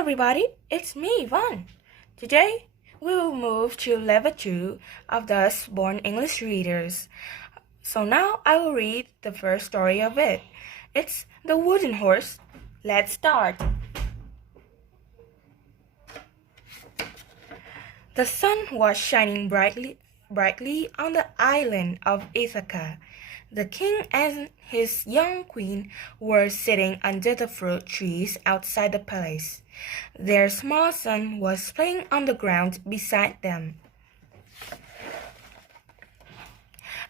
everybody, it's me, Van. Today, we will move to level 2 of the Usborne English Readers. So now I will read the first story of it. It's The Wooden Horse. Let's start. The sun was shining brightly on the island of Ithaca. The king and his young queen were sitting under the fruit trees outside the palace. Their small son was playing on the ground beside them.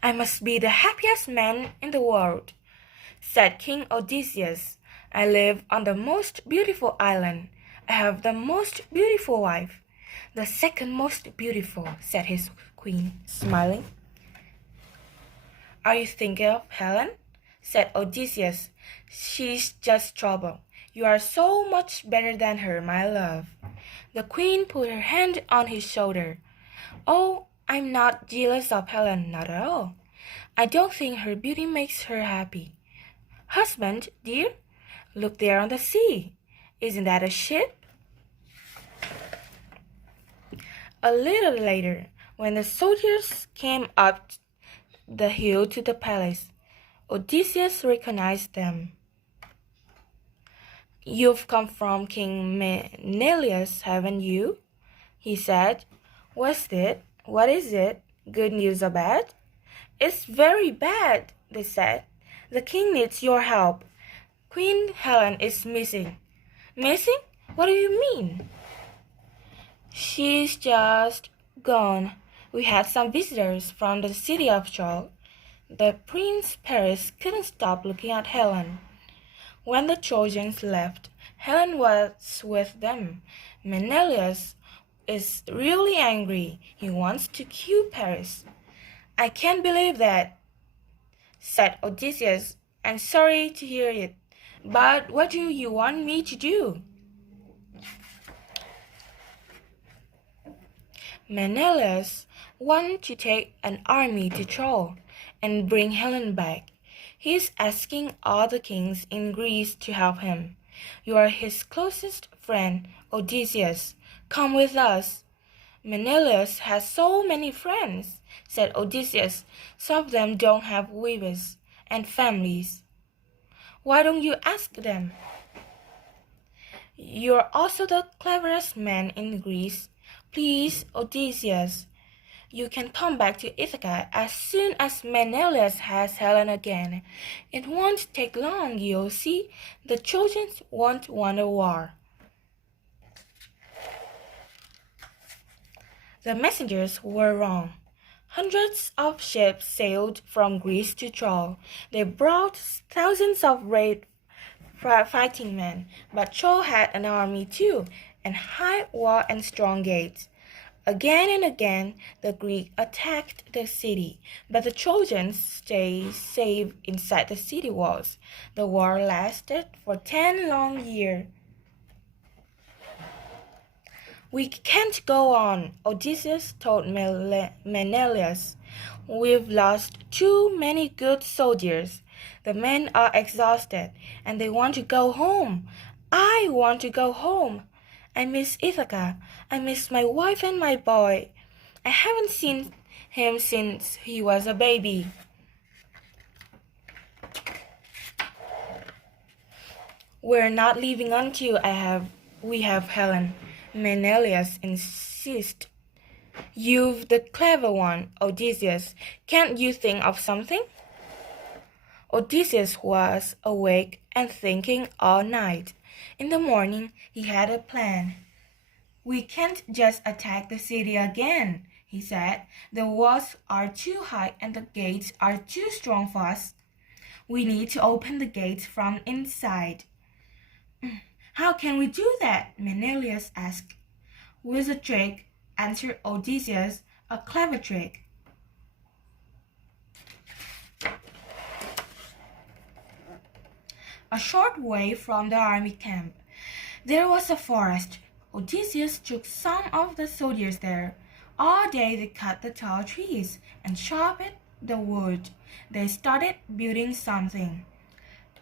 "I must be the happiest man in the world," said King Odysseus. "I live on the most beautiful island. I have the most beautiful wife." "The second most beautiful," said his queen, smiling. "Are you thinking of Helen?" said Odysseus. "She's just trouble. You are so much better than her, my love." The queen put her hand on his shoulder. "Oh, I'm not jealous of Helen, not at all. I don't think her beauty makes her happy. Husband, dear, look there on the sea. Isn't that a ship?" A little later, when the soldiers came up the hill to the palace, Odysseus recognized them. "You've come from King Menelaus, haven't you?" he said. What is it? Good news or bad?" "It's very bad," they said. "The king needs your help. Queen Helen is missing." "Missing? What do you mean?" "She's just gone. We had some visitors from the city of Troy." The Prince Paris couldn't stop looking at Helen. When the Trojans left, Helen was with them. "Menelaus is really angry. He wants to kill Paris." "I can't believe that," said Odysseus. "I'm sorry to hear it, but what do you want me to do?" "Menelaus wants to take an army to Troy and bring Helen back. He's asking all the kings in Greece to help him. You are his closest friend, Odysseus. Come with us." "Menelaus has so many friends," said Odysseus. "Some of them don't have wives and families." "Why don't you ask them?" "You're also the cleverest man in Greece. Please, Odysseus, you can come back to Ithaca as soon as Menelaus has Helen again. It won't take long, you'll see. The Trojans won't want a war." The messengers were wrong. Hundreds of ships sailed from Greece to Troy. They brought thousands of brave fighting men, but Troy had an army too, and high wall and strong gates. Again and again the Greeks attacked the city, but the Trojans stayed safe inside the city walls. The war lasted for 10 long years. "We can't go on," Odysseus told Menelaus. "We've lost too many good soldiers. The men are exhausted, and they want to go home. I want to go home. I miss Ithaca. I miss my wife and my boy. I haven't seen him since he was a baby." "We're not leaving until we have Helen," Menelaus insisted. "You're the clever one, Odysseus. Can't you think of something?" Odysseus was awake and thinking all night. In the morning, he had a plan. "We can't just attack the city again," he said. "The walls are too high and the gates are too strong for us. We need to open the gates from inside." "How can we do that?" Menelaus asked. "With a trick," answered Odysseus, "a clever trick." A short way from the army camp, there was a forest. Odysseus took some of the soldiers there. All day they cut the tall trees and sharpened the wood. They started building something.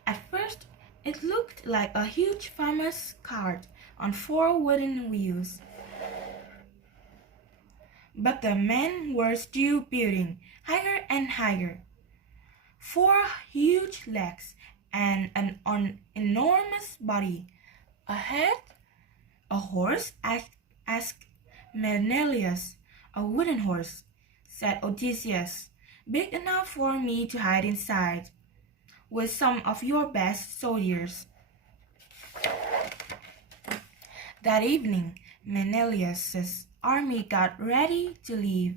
At first, it looked like a huge farmer's cart on 4 wooden wheels. But the men were still building higher and higher. 4 huge legs and an enormous body. Ahead, a horse, asked Menelaus. A wooden horse, said Odysseus, big enough for me to hide inside, with some of your best soldiers. That evening, Menelaus's army got ready to leave.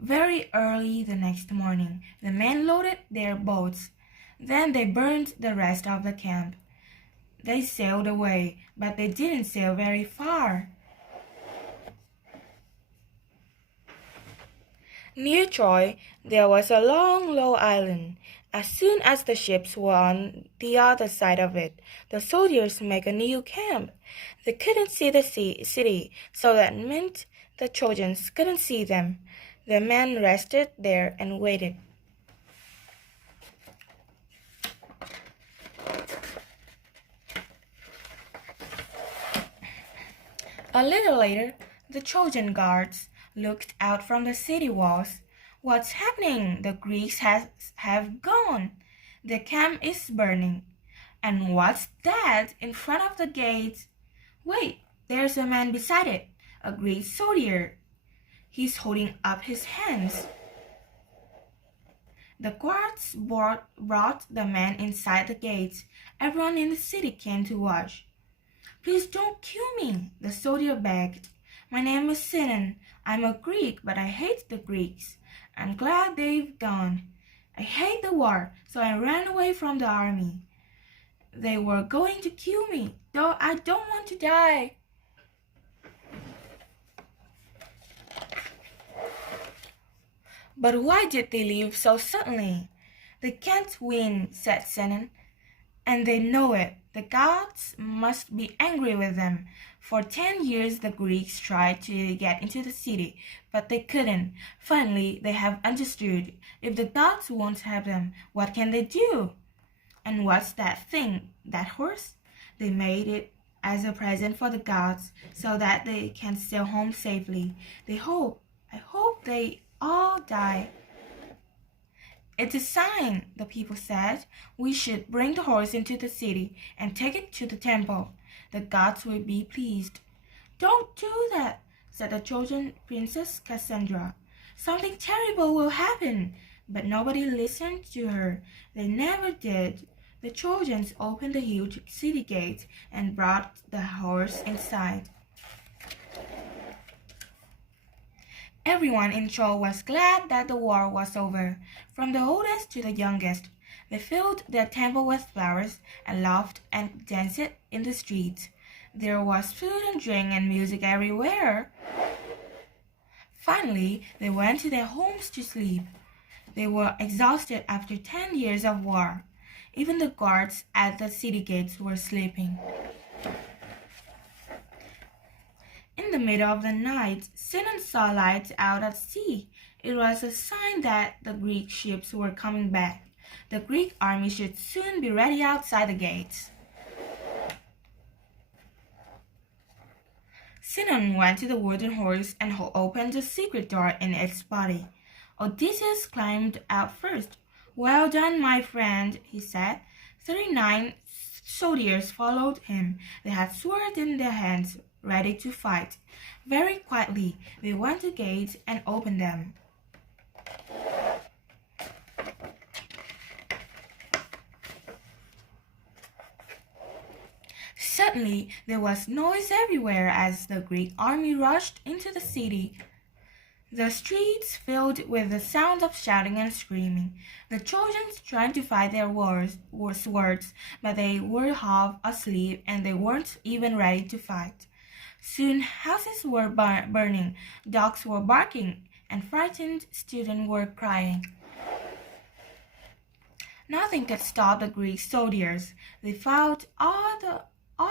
Very early the next morning, the men loaded their boats. Then they burned the rest of the camp. They sailed away, but they didn't sail very far. Near Troy, there was a long, low island. As soon as the ships were on the other side of it, the soldiers made a new camp. They couldn't see the city, so that meant the Trojans couldn't see them. The men rested there and waited. A little later, the Trojan guards looked out from the city walls. What's happening? The Greeks have gone. The camp is burning. And what's that in front of the gate? Wait, there's a man beside it, a Greek soldier. He's holding up his hands. The guards brought the man inside the gates. Everyone in the city came to watch. Please don't kill me, the soldier begged. My name is Sinon. I'm a Greek, but I hate the Greeks. I'm glad they've gone. I hate the war, so I ran away from the army. They were going to kill me, though I don't want to die. But why did they leave so suddenly? They can't win, said Sinon, and they know it. The gods must be angry with them. For 10 years the Greeks tried to get into the city, but they couldn't. Finally, they have understood. If the gods won't have them, what can they do? And what's that thing, that horse? They made it as a present for the gods, so that they can sail home safely. I hope they all die. It's a sign, the people said. We should bring the horse into the city and take it to the temple. The gods will be pleased. Don't do that, said the Trojan princess Cassandra. Something terrible will happen. But nobody listened to her. They never did. The Trojans opened the huge city gate and brought the horse inside. Everyone in Troy was glad that the war was over, from the oldest to the youngest. They filled their temple with flowers and laughed and danced in the streets. There was food and drink and music everywhere. Finally, they went to their homes to sleep. They were exhausted after 10 years of war. Even the guards at the city gates were sleeping. In the middle of the night, Sinon saw lights out at sea. It was a sign that the Greek ships were coming back. The Greek army should soon be ready outside the gates. Sinon went to the wooden horse and opened a secret door in its body. Odysseus climbed out first. Well done, my friend, he said. 39 soldiers followed him. They had swords in their hands, ready to fight. Very quietly, they went to the gates and opened them. Suddenly, there was noise everywhere as the Greek army rushed into the city. The streets filled with the sound of shouting and screaming. The Trojans tried to fight their swords, but they were half asleep and they weren't even ready to fight. Soon houses were burning, dogs were barking, and frightened students were crying. Nothing could stop the Greek soldiers. They fought all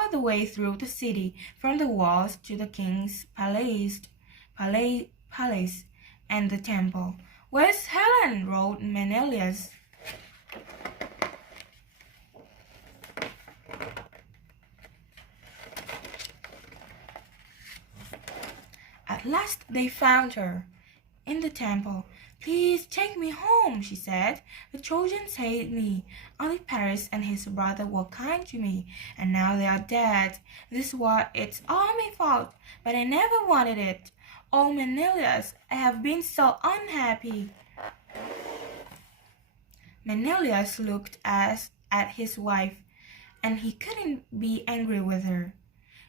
the way through the city, from the walls to the king's palace and the temple. Where's Helen? Roared Menelaus. last they found her in the temple. "Please take me home," she said. "The Trojans hate me. Only Paris and his brother were kind to me, and now they are dead. This war, it's all my fault, but I never wanted it. Oh, Menelaus, I have been so unhappy." Menelaus looked at his wife, and he couldn't be angry with her.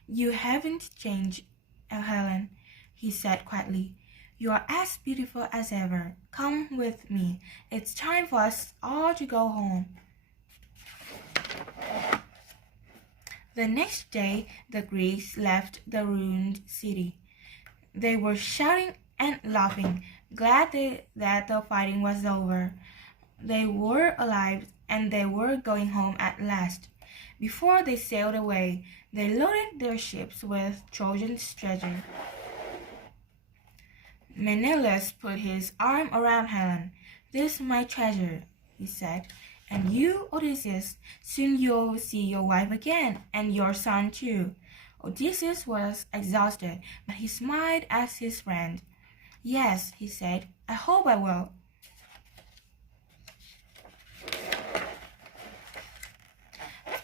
"You haven't changed, Helen," he said quietly. "You are as beautiful as ever. Come with me. It's time for us all to go home." The next day, the Greeks left the ruined city. They were shouting and laughing, glad that the fighting was over. They were alive, and they were going home at last. Before they sailed away, they loaded their ships with Trojan treasure. Menelaus put his arm around Helen. "This is my treasure," he said, "and you, Odysseus, soon you'll see your wife again, and your son too." Odysseus was exhausted, but he smiled at his friend. "Yes," he said, "I hope I will."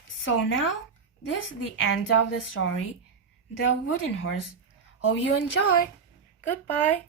So now, this is the end of the story, The Wooden Horse. Hope you enjoy. Goodbye.